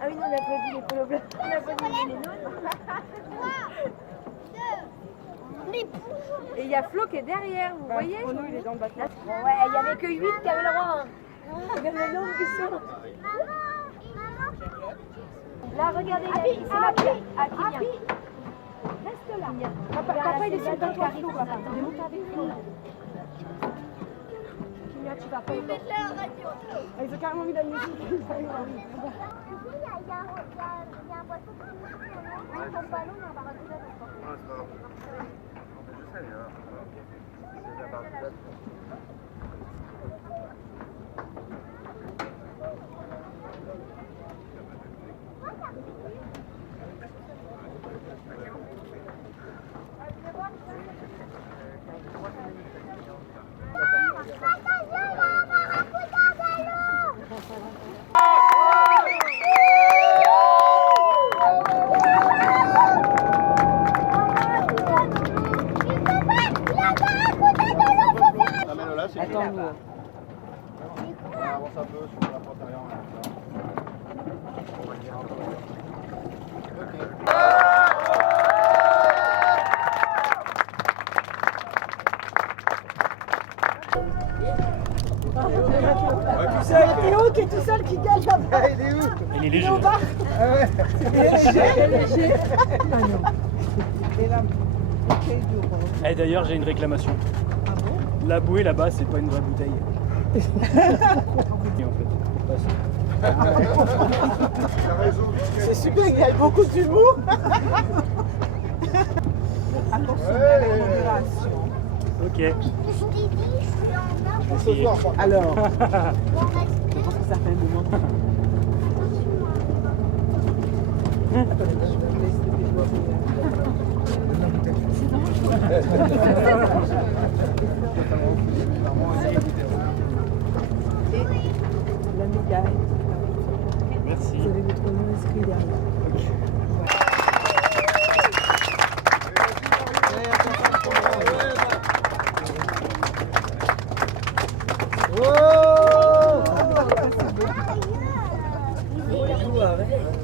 Ah oui, nous on applaudit les polos blancs. On applaudit les nôtres. Et il y a Flo qui est derrière, vous voyez? Renaud, il est dans le bateau. Ouais, il n'y avait que 8 qui avaient le droit. Hein. Regarde le nombre qui sont. Là, regardez, c'est la pierre. Ah, qui vient. Reste là. Papa, il est sur ton toit. Il est monté avec Flo. Tu vas pas. Ils ont carrément mis la musique. Il y a un boisson qui tombe pas l'eau, mais on va rajouter la Attends-nous. On avance un peu sur la porte arrière. C'est Théo qui est tout seul qui gagne là-bas. Il est où? Il est léger. Ah ouais. Il est léger. Eh, d'ailleurs, j'ai une réclamation. Ah bon? La bouée là-bas, c'est pas une vraie bouteille. Et en fait, C'est super, il y a beaucoup d'humour. Attention à la modération. ok. Je t'ai dit, je suis en bas. Alors, Bon, reste. je pense que ça fait un moment. Attendez, je vais laisser développer. L'ami Gaël. Merci. Vous avez votre nom inscrit derrière.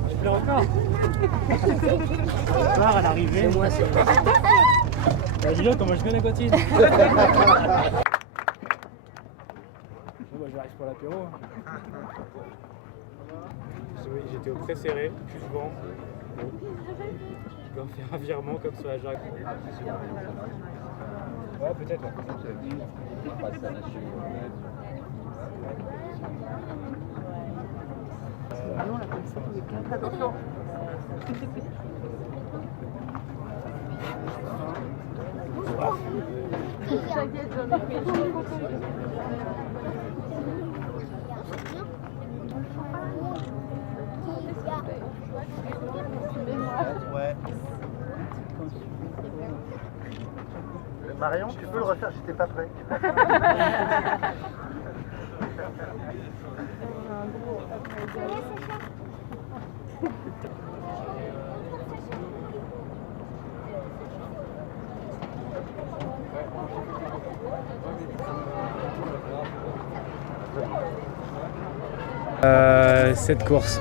Je pleure encore. Je pars à l'arrivée. C'est moi, c'est moi. Dis-le, comment je fais la cotine. Bon, bah, j'arrive pour l'apéro. J'étais au très serré, plus vent. Je dois faire un virement comme sur la Jacques. Ouais, peut-être. Attention. Ouais. Marion, tu peux le refaire, j'étais pas prêt. Cette course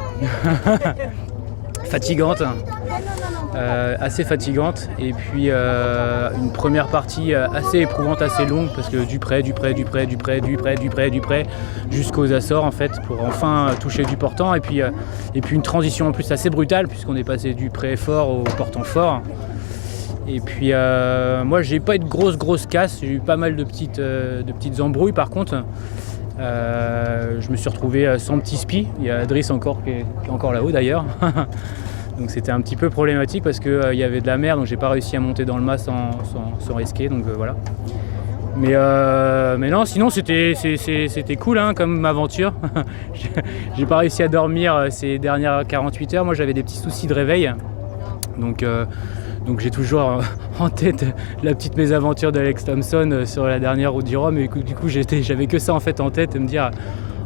fatigante, assez fatigante, et puis une première partie assez éprouvante, assez longue, parce que du près jusqu'aux Açores en fait, pour enfin toucher du portant, et puis une transition en plus assez brutale, puisqu'on est passé du pré fort au portant fort. Et puis moi j'ai pas eu de grosses casses, j'ai eu pas mal de petites embrouilles par contre. Je me suis retrouvé sans petit spi, il y a Driss encore qui est encore là-haut d'ailleurs. Donc c'était un petit peu problématique parce qu'il y avait de la mer, donc j'ai pas réussi à monter dans le mât sans risquer, donc voilà. Mais non, sinon c'était cool hein, comme aventure. J'ai pas réussi à dormir ces dernières 48 heures, moi j'avais des petits soucis de réveil. Donc j'ai toujours en tête la petite mésaventure d'Alex Thompson sur la dernière route du Rhum, et du coup j'avais que ça en fait en tête, de me dire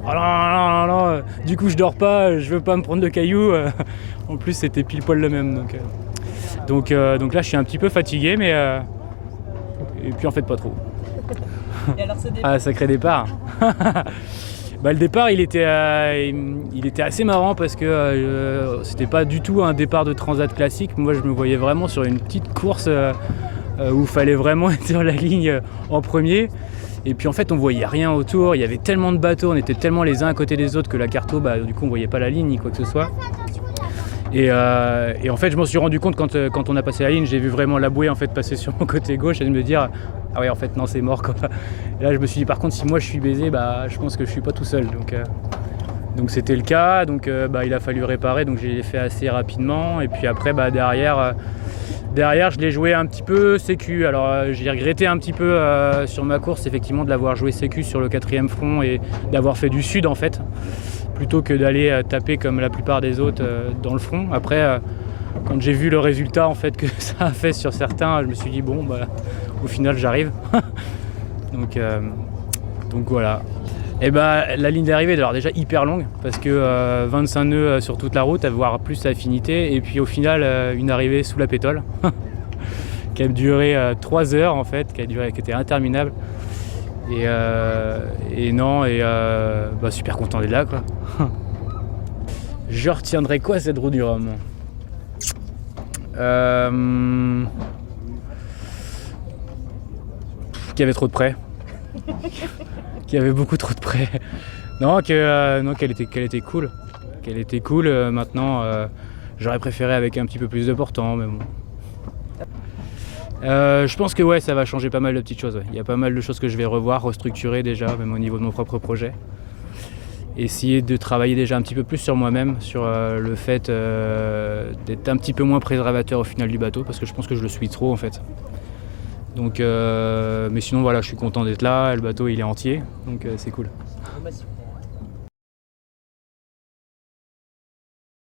oh non, du coup je dors pas, je veux pas me prendre de cailloux. En plus c'était pile poil le même, donc là je suis un petit peu fatigué, mais et puis en fait pas trop. Et alors, Ah, sacré départ. Le départ, il était assez marrant parce que c'était pas du tout un départ de transat classique. Moi, je me voyais vraiment sur une petite course où il fallait vraiment être sur la ligne en premier. Et puis en fait, on voyait rien autour. Il y avait tellement de bateaux, on était tellement les uns à côté des autres que la carto, du coup, on voyait pas la ligne ni quoi que ce soit. Et en fait, je m'en suis rendu compte quand on a passé la ligne. J'ai vu vraiment la bouée en fait passer sur mon côté gauche et de me dire ah ouais, en fait non, c'est mort quoi. Et là, je me suis dit par contre, si moi je suis baisé, je pense que je suis pas tout seul. Donc c'était le cas. Donc il a fallu réparer. Donc j'ai fait assez rapidement. Et puis après, derrière, je l'ai joué un petit peu sécu. Alors j'ai regretté un petit peu sur ma course effectivement de l'avoir joué sécu sur le 4e front et d'avoir fait du sud en fait, plutôt que d'aller taper comme la plupart des autres dans le front. Après, quand j'ai vu le résultat en fait que ça a fait sur certains, je me suis dit bon au final j'arrive. donc voilà. Et la ligne d'arrivée est alors déjà hyper longue parce que 25 nœuds sur toute la route, voire plus à affinité, et puis au final une arrivée sous la pétole qui a duré 3 heures en fait, qui était interminable. Super content d'être là quoi. Je retiendrai quoi cette roue du Rhum? Qu'il y avait trop de près. Qu'il y avait beaucoup trop de près. Qu'elle était cool. Qu'elle était cool. Maintenant, j'aurais préféré avec un petit peu plus de portant, mais bon. Je pense que ça va changer pas mal de petites choses. Ouais. Il y a pas mal de choses que je vais revoir, restructurer déjà, même au niveau de mon propre projet. Essayer de travailler déjà un petit peu plus sur moi-même, sur le fait d'être un petit peu moins préservateur au final du bateau, parce que je pense que je le suis trop en fait. Donc, mais sinon voilà, je suis content d'être là, le bateau il est entier, donc c'est cool.